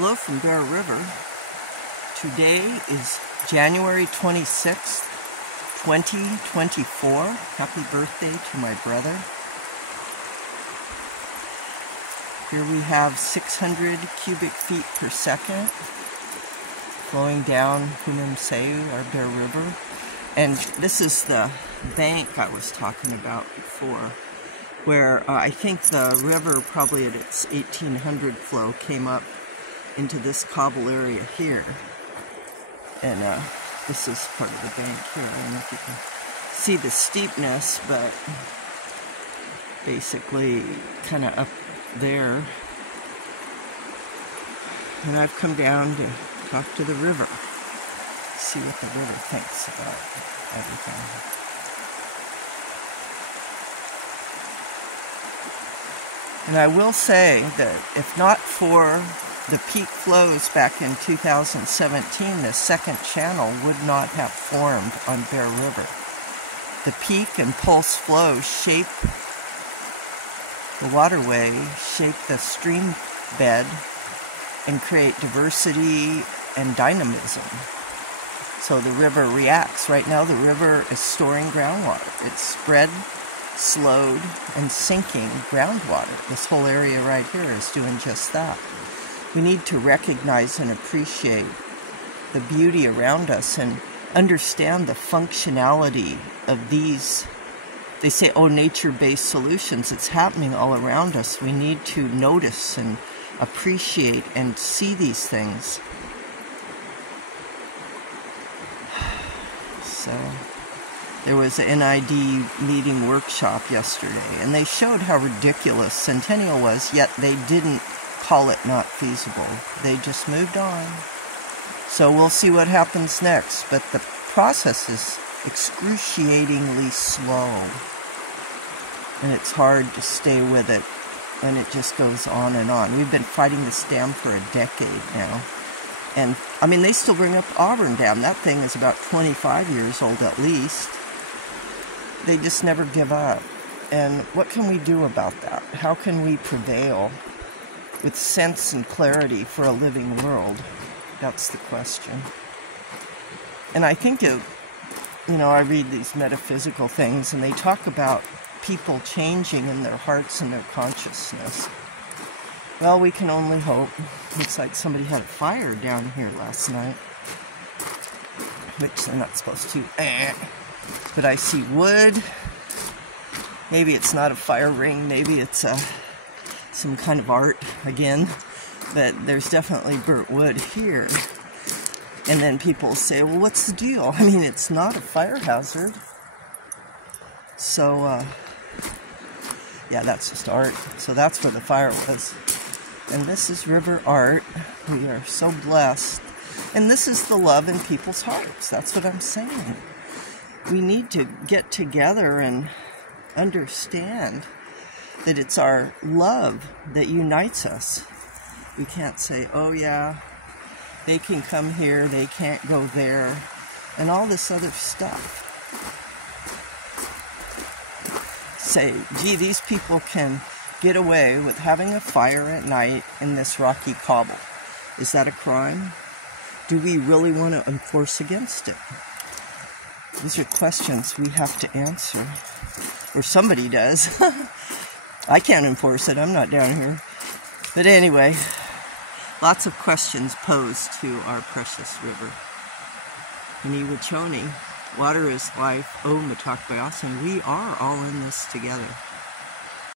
Hello from Bear River. Today is January 26th, 2024. Happy birthday to my brother. Here we have 600 cubic feet per second flowing down Humum-Se'u, our Bear River. And this is the bank I was talking about before, where I think the river, probably at its 1800 flow, came up into this cobble area here. And this is part of the bank here. I don't know if you can see the steepness, but basically kind of up there. And I've come down to talk to the river, see what the river thinks about everything. And I will say that if not for the peak flows back in 2017, the second channel would not have formed on Bear River. The peak and pulse flows shape the waterway, shape the stream bed, and create diversity and dynamism. So the river reacts. Right now the river is storing groundwater. It's spread, slowed, and sinking groundwater. This whole area right here is doing just that. We need to recognize and appreciate the beauty around us and understand the functionality of these. They say, oh, nature-based solutions. It's happening all around us. We need to notice and appreciate and see these things. So there was an NID meeting workshop yesterday, and they showed how ridiculous Centennial was, yet they didn't call it not feasible. They just moved on. So we'll see what happens next, but the process is excruciatingly slow, and it's hard to stay with it, and it just goes on and on. We've been fighting this dam for a decade now, and I mean, they still bring up Auburn Dam. That thing is about 25 years old at least. They just never give up. And what can we do about that? How can we prevail with sense and clarity for a living world? That's the question. And I think I read these metaphysical things, and they talk about people changing in their hearts and their consciousness. Well, we can only hope. Looks like somebody had a fire down here last night, which they're not supposed to. But I see wood. Maybe it's not a fire ring. Maybe it's some kind of art again. But there's definitely burnt wood here. And then people say, well, what's the deal? I mean, it's not a fire hazard. So, yeah, that's just art. So that's where the fire was. And this is river art. We are so blessed. And this is the love in people's hearts. That's what I'm saying. We need to get together and understand that it's our love that unites us. We can't say, oh yeah, they can come here, they can't go there, and all this other stuff. Say, gee, these people can get away with having a fire at night in this rocky cobble. Is that a crime? Do we really want to enforce against it? These are questions we have to answer. Or somebody does. I can't enforce it. I'm not down here. But anyway, lots of questions posed to our precious river. Iniwachoni, water is life. Oh, Matakbayasin, we are all in this together.